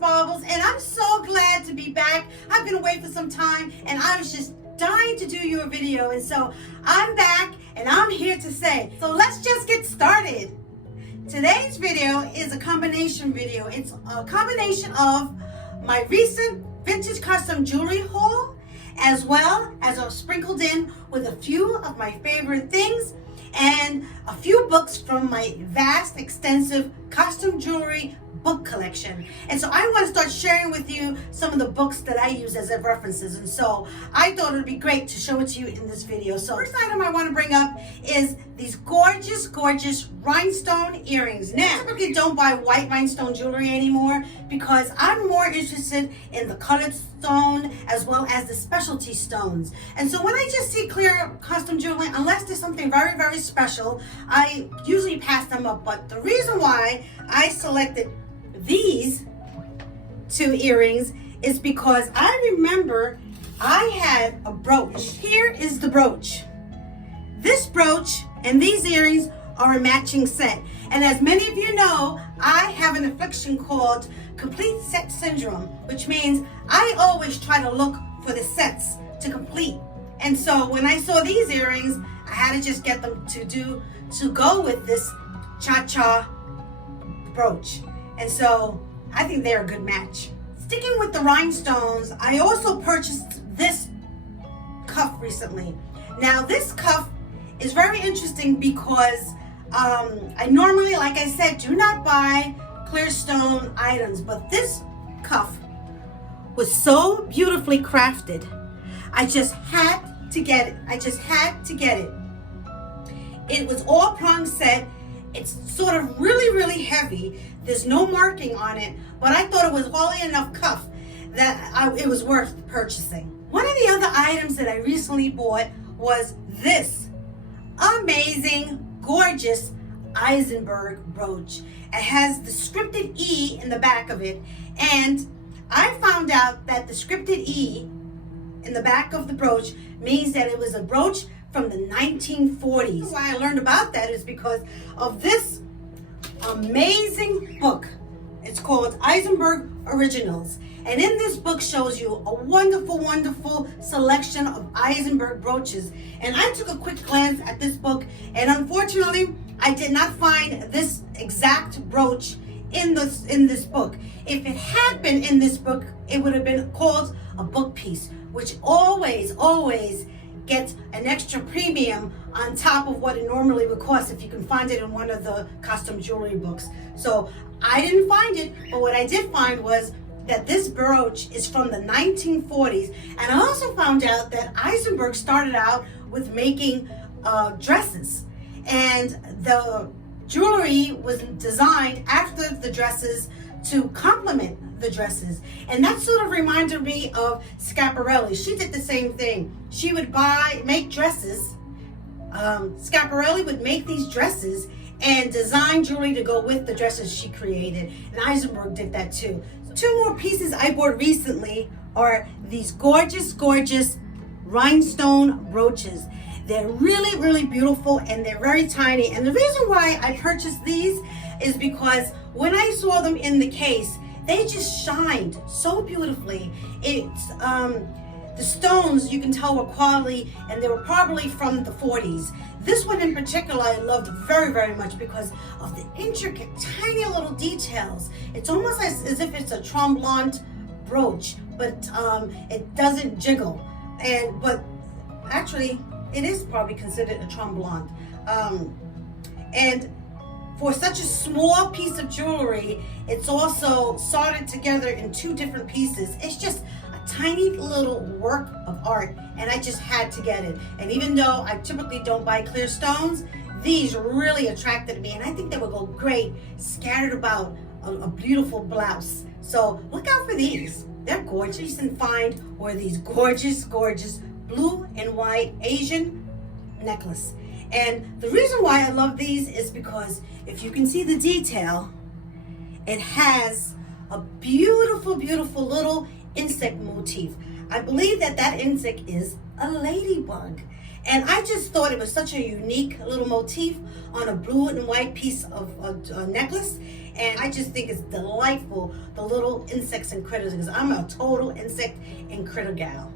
Baubles, and I'm so glad to be back. I've been away for some time, and I was just dying to do you a video, and so I'm back, and I'm here to say, so let's just get started. Today's video is a combination video. It's a combination of my recent vintage custom jewelry haul, as well as I've sprinkled in with a few of my favorite things and a few books from my vast, extensive custom jewelry book collection. And so I want to start sharing with you some of the books that I use as references, and so I thought it would be great to show it to you in this video. So first item I want to bring up is these gorgeous rhinestone earrings. Now, I typically don't buy white rhinestone jewelry anymore because I'm more interested in the colored stone as well as the specialty stones. And so when I just see clear custom jewelry, unless there's something very, very special, I usually pass them up. But the reason why I selected these two earrings is because I remember I had a brooch. Here is the brooch. This brooch and these earrings are a matching set. And as many of you know, I have an affliction called complete set syndrome, which means I always try to look for the sets to complete. And so when I saw these earrings, I had to just get them to go with this cha-cha brooch. And so I think they're a good match. Sticking with the rhinestones, I also purchased this cuff recently. Now this cuff is very interesting because I normally, like I said, do not buy clear stone items, but this cuff was so beautifully crafted. I just had to get it. It was all prong set. It's sort of really heavy. There's no marking on it, but I thought it was quality enough cuff that it was worth purchasing. One of the other items that I recently bought was this amazing, gorgeous Eisenberg brooch. It has the scripted E in the back of it, and I found out that the scripted E in the back of the brooch means that it was a brooch from the 1940s. Why I learned about that is because of this amazing book. It's called Eisenberg Originals, and in this book shows you a wonderful selection of Eisenberg brooches. And I took a quick glance at this book, and unfortunately I did not find this exact brooch in this book. If it had been in this book, it would have been called a book piece, which always gets an extra premium on top of what it normally would cost if you can find it in one of the custom jewelry books. So I didn't find it, but what I did find was that this brooch is from the 1940s. And I also found out that Eisenberg started out with making dresses, and the jewelry was designed after the dresses to complement the dresses. And that sort of reminded me of Schiaparelli. She did the same thing. She would make dresses. Schiaparelli would make these dresses and design jewelry to go with the dresses she created. And Eisenberg did that too. Two more pieces I bought recently are these gorgeous rhinestone brooches. They're really beautiful, and they're very tiny. And the reason why I purchased these is because when I saw them in the case, they just shined so beautifully. It's the stones, you can tell, were quality, and they were probably from the 40s. This one in particular I loved very much because of the intricate tiny little details. It's almost as if it's a tremblant brooch, but it doesn't jiggle. But actually it is probably considered a tremblant. And for such a small piece of jewelry, it's also soldered together in two different pieces. It's just a tiny little work of art, and I just had to get it. And even though I typically don't buy clear stones, these really attracted me, and I think they would go great scattered about a beautiful blouse. So look out for these. They're gorgeous. And find were these gorgeous blue and white Asian necklace. And the reason why I love these is because if you can see the detail, it has a beautiful little insect motif. I believe that insect is a ladybug. And I just thought it was such a unique little motif on a blue and white piece of a necklace. And I just think it's delightful, the little insects and critters, because I'm a total insect and critter gal.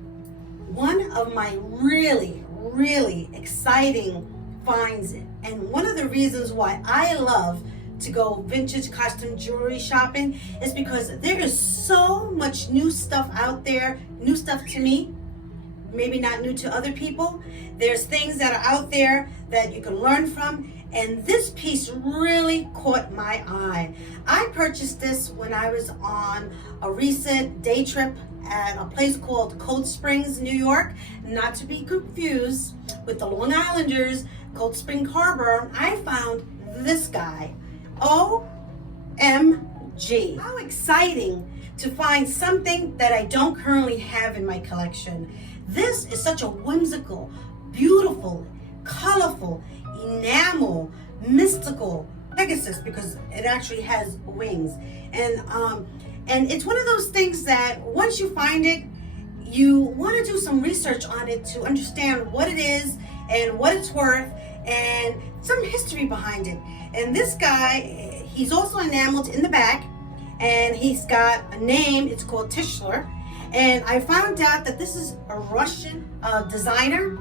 One of my really exciting finds, and one of the reasons why I love to go vintage costume jewelry shopping, is because there is so much new stuff out there, new stuff to me, maybe not new to other people. There's things that are out there that you can learn from, and this piece really caught my eye. I purchased this when I was on a recent day trip at a place called Cold Springs, New York, not to be confused with the Long Islanders, Cold Spring Harbor. I found this guy. OMG. How exciting to find something that I don't currently have in my collection. This is such a whimsical, beautiful, colorful, enamel, mystical Pegasus, because it actually has wings. And it's one of those things that once you find it, you want to do some research on it to understand what it is and what it's worth and some history behind it. And this guy, he's also enameled in the back, and he's got a name. It's called Tischler. And I found out that this is a Russian designer,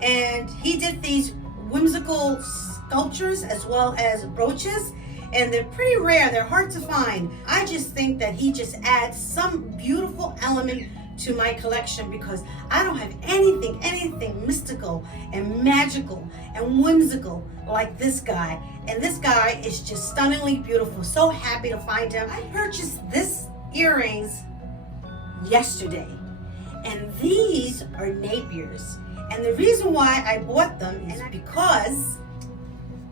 and he did these whimsical sculptures as well as brooches, and they're pretty rare. They're hard to find. I just think that he just adds some beautiful element to my collection, because I don't have anything mystical and magical and whimsical like this guy. And this guy is just stunningly beautiful. So happy to find him. I purchased this earrings yesterday, and these are Napiers. And the reason why I bought them is because,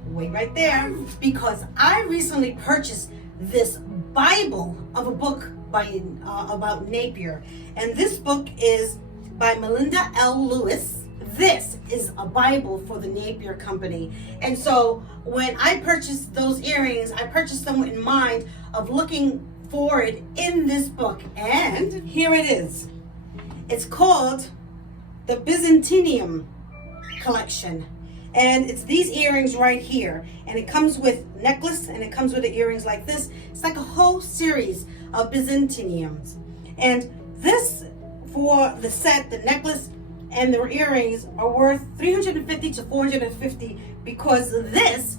wait right there, because I recently purchased this Bible of a book by about Napier, and this book is by Melinda L. Lewis. This is a Bible for the Napier Company. And so when I purchased those earrings, I purchased them in mind of looking for it in this book. And here it is. It's called the Byzantium Collection. And it's these earrings right here. And it comes with necklace, and it comes with the earrings like this. It's like a whole series of Byzantiums. And this, for the set, the necklace and the earrings, are worth $350 to $450, because this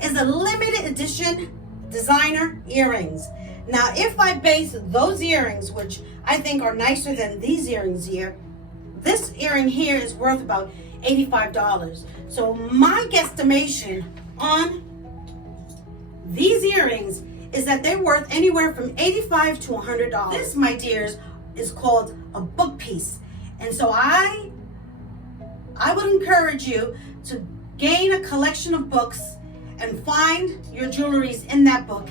is a limited edition designer earrings. Now, if I base those earrings, which I think are nicer than these earrings here, this earring here is worth about $85. So my guesstimation on these earrings is that they're worth anywhere from $85 to $100. This, my dears, is called a book piece. And so I would encourage you to gain a collection of books and find your jewelries in that book.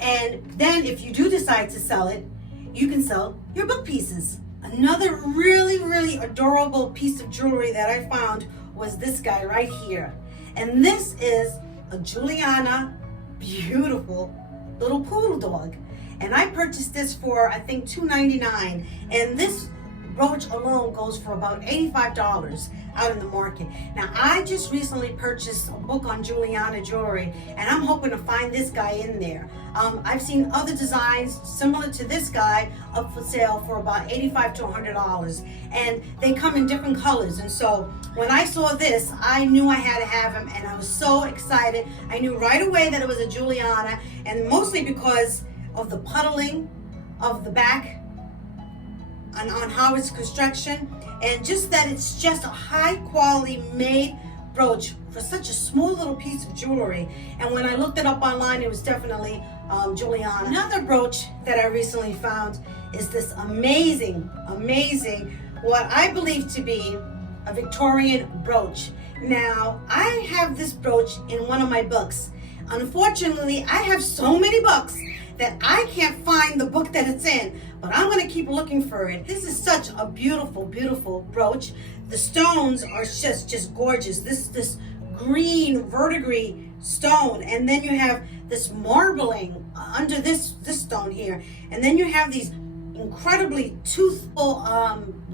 And then if you do decide to sell it, you can sell your book pieces. Another really adorable piece of jewelry that I found was this guy right here. And this is a Juliana, beautiful little poodle dog. And I purchased this for, I think, $2.99. And this brooch alone goes for about $85 out in the market. Now, I just recently purchased a book on Juliana jewelry, and I'm hoping to find this guy in there. I've seen other designs similar to this guy up for sale for about $85 to $100, and they come in different colors. And so when I saw this, I knew I had to have him, and I was so excited. I knew right away that it was a Juliana, and mostly because of the puddling of the back on how it's construction, and just that it's just a high quality made brooch for such a small little piece of jewelry. And when I looked it up online, it was definitely Juliana. Another brooch that I recently found is this amazing, what I believe to be a Victorian brooch. Now, I have this brooch in one of my books. Unfortunately, I have so many books that I can't find the book that it's in, but I'm gonna keep looking for it. This is such a beautiful brooch. The stones are just gorgeous. This green verdigris stone, and then you have this marbling under this stone here, and then you have these incredibly toothful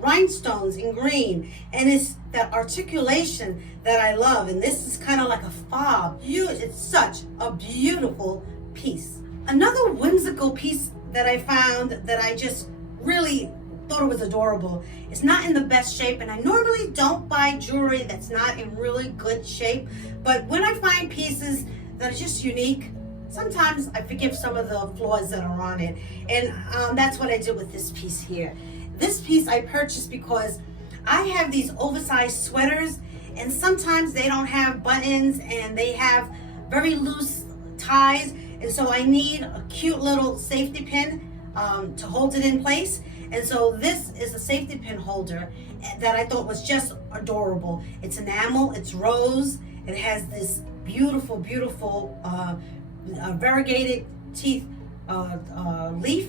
rhinestones in green, and it's that articulation that I love. And this is kind of like a fob. It's such a beautiful piece. Another whimsical piece that I found that I just really thought it was adorable. It's not in the best shape, and I normally don't buy jewelry that's not in really good shape, but when I find pieces that are just unique, sometimes I forgive some of the flaws that are on it. And that's what I did with this piece here. This piece I purchased because I have these oversized sweaters, and sometimes they don't have buttons and they have very loose ties, and so I need a cute little safety pin to hold it in place. And so this is a safety pin holder that I thought was just adorable. It's enamel, it's rose, it has this beautiful, beautiful variegated teeth leaf.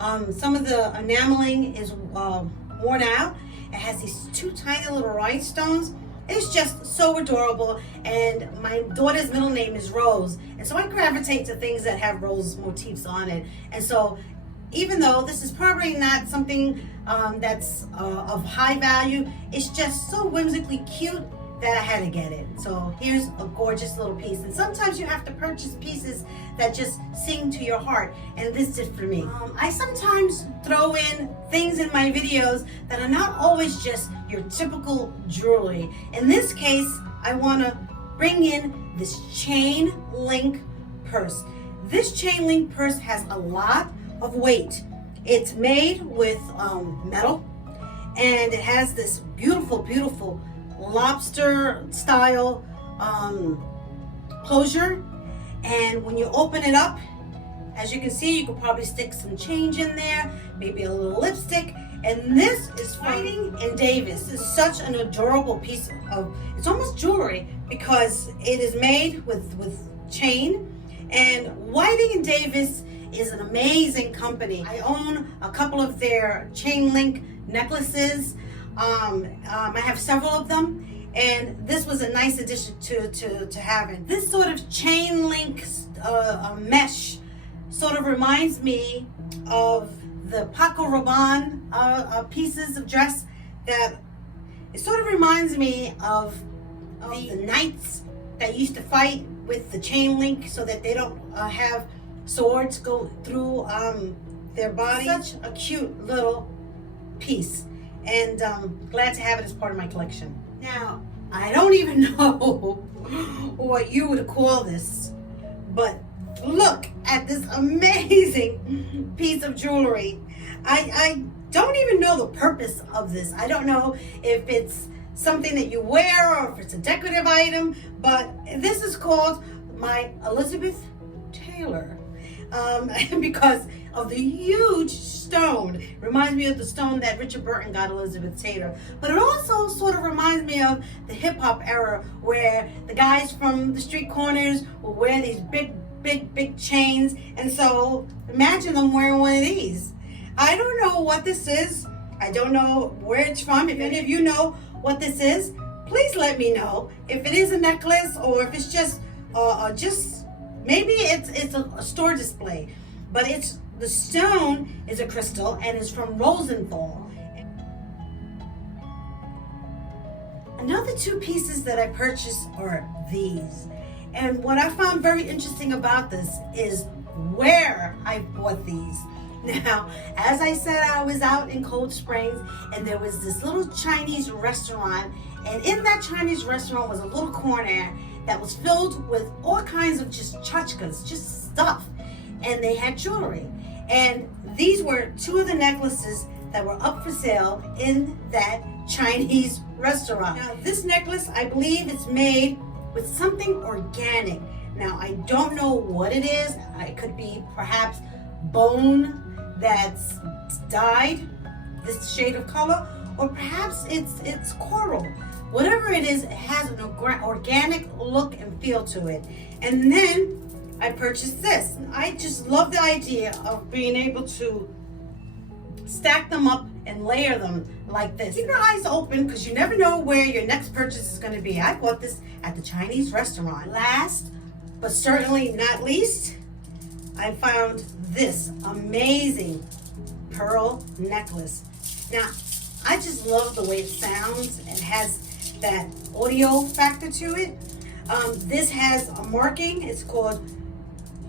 Some of the enameling is worn out. It has these two tiny little rhinestones. It's just so adorable, and my daughter's middle name is Rose, and so I gravitate to things that have rose motifs on it. And so even though this is probably not something that's of high value, it's just so whimsically cute that I had to get it. So here's a gorgeous little piece. And sometimes you have to purchase pieces that just sing to your heart, and this did for me. I sometimes throw in things in my videos that are not always just your typical jewelry. In this case, I want to bring in this chain link purse. This chain link purse has a lot of weight. It's made with metal, and it has this beautiful, beautiful lobster style closure. And when you open it up, as you can see, you could probably stick some change in there, maybe a little lipstick. And this is Whiting and Davis. This is such an adorable piece of, it's almost jewelry because it is made with chain. And Whiting and Davis is an amazing company. I own a couple of their chain link necklaces. I have several of them, and this was a nice addition to having. This sort of chain link mesh sort of reminds me of the Paco Rabanne pieces of dress. That it sort of reminds me of the knights that used to fight with the chain link so that they don't have swords go through their body. Such a cute little piece, and glad to have it as part of my collection. Now, I don't even know what you would call this, but look at this amazing piece of jewelry. I don't even know the purpose of this. I don't know if it's something that you wear or if it's a decorative item, but this is called my Elizabeth Taylor. Because of the huge stone. It reminds me of the stone that Richard Burton got Elizabeth Taylor. But it also sort of reminds me of the hip hop era where the guys from the street corners will wear these big chains. And so imagine them wearing one of these. I don't know what this is. I don't know where it's from. If any of you know what this is, please let me know. If it is a necklace or if it's just maybe it's a store display, but the stone is a crystal and it's from Rosenthal. Another two pieces that I purchased are these. And what I found very interesting about this is where I bought these. Now, as I said, I was out in Cold Springs and there was this little Chinese restaurant, and in that Chinese restaurant was a little corner that was filled with all kinds of just tchotchkes, just stuff. And they had jewelry. And these were two of the necklaces that were up for sale in that Chinese restaurant. Now, this necklace, I believe it's made with something organic. Now, I don't know what it is. It could be perhaps bone that's dyed this shade of color, or perhaps it's coral. Whatever it is, it has an organic look and feel to it. And then I purchased this. I just love the idea of being able to stack them up and layer them like this. Keep your eyes open because you never know where your next purchase is going to be. I bought this at the Chinese restaurant. Last, but certainly not least, I found this amazing pearl necklace. Now, I just love the way it sounds and has that audio factor to it. This has a marking. It's called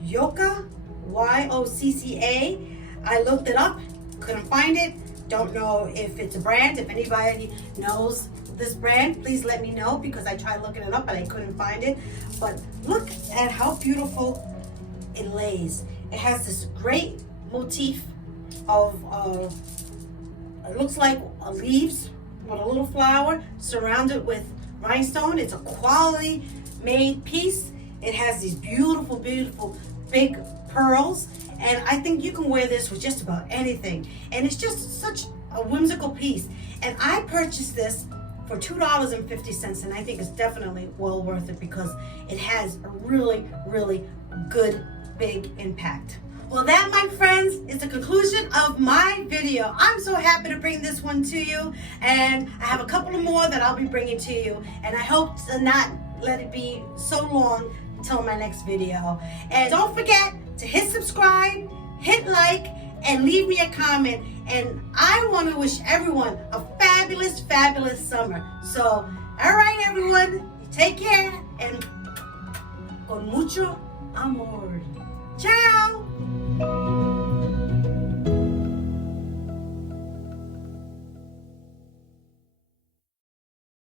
Yocca, Y-O-C-C-A. I looked it up, couldn't find it. Don't know if it's a brand. If anybody knows this brand, please let me know, because I tried looking it up and I couldn't find it. But look at how beautiful it lays. It has this great motif of it looks like leaves with a little flower surrounded with rhinestone. It's a quality made piece. It has these beautiful, beautiful big pearls, and I think you can wear this with just about anything. And it's just such a whimsical piece. And I purchased this for $2.50, and I think it's definitely well worth it because it has a really, really good big impact. Well, that, my friends, is the conclusion of my video. I'm so happy to bring this one to you, and I have a couple of more that I'll be bringing to you, and I hope to not let it be so long until my next video. And don't forget to hit subscribe, hit like, and leave me a comment. And I want to wish everyone a fabulous, fabulous summer. So, all right, everyone, take care, and con mucho amor. Ciao!